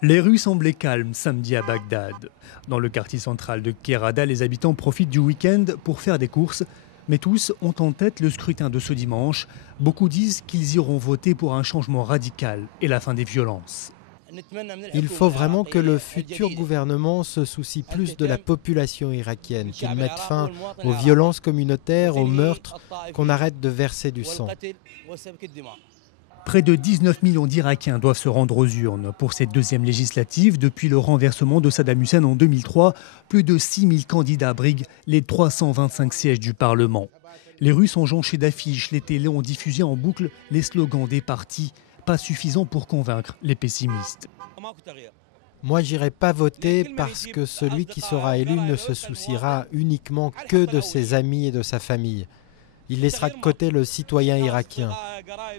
Les rues semblaient calmes samedi à Bagdad. Dans le quartier central de Kherada, les habitants profitent du week-end pour faire des courses. Mais tous ont en tête le scrutin de ce dimanche. Beaucoup disent qu'ils iront voter pour un changement radical et la fin des violences. Il faut vraiment que le futur gouvernement se soucie plus de la population irakienne, qu'il mette fin aux violences communautaires, aux meurtres, qu'on arrête de verser du sang. Près de 19 millions d'Irakiens doivent se rendre aux urnes pour cette deuxième législative. Depuis le renversement de Saddam Hussein en 2003, plus de 6 000 candidats briguent les 325 sièges du Parlement. Les rues sont jonchées d'affiches, les télés ont diffusé en boucle les slogans des partis, pas suffisants pour convaincre les pessimistes. Moi, j'irai pas voter parce que celui qui sera élu ne se souciera uniquement que de ses amis et de sa famille. Il laissera de côté le citoyen irakien.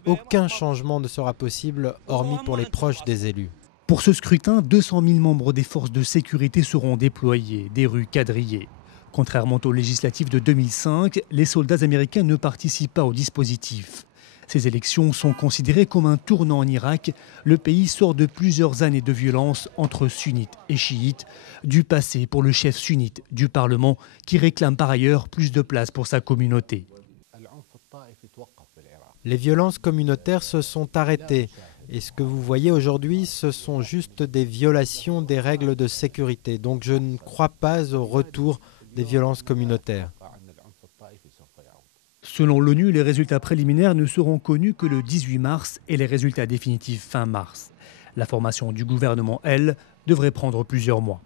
Aucun changement ne sera possible, hormis pour les proches des élus. Pour ce scrutin, 200 000 membres des forces de sécurité seront déployés, des rues quadrillées. Contrairement aux législatives de 2005, les soldats américains ne participent pas au dispositif. Ces élections sont considérées comme un tournant en Irak. Le pays sort de plusieurs années de violence entre sunnites et chiites, du passé pour le chef sunnite du Parlement qui réclame par ailleurs plus de place pour sa communauté. Les violences communautaires se sont arrêtées. Et ce que vous voyez aujourd'hui, ce sont juste des violations des règles de sécurité. Donc je ne crois pas au retour des violences communautaires. Selon l'ONU, les résultats préliminaires ne seront connus que le 18 mars et les résultats définitifs fin mars. La formation du gouvernement, elle, devrait prendre plusieurs mois.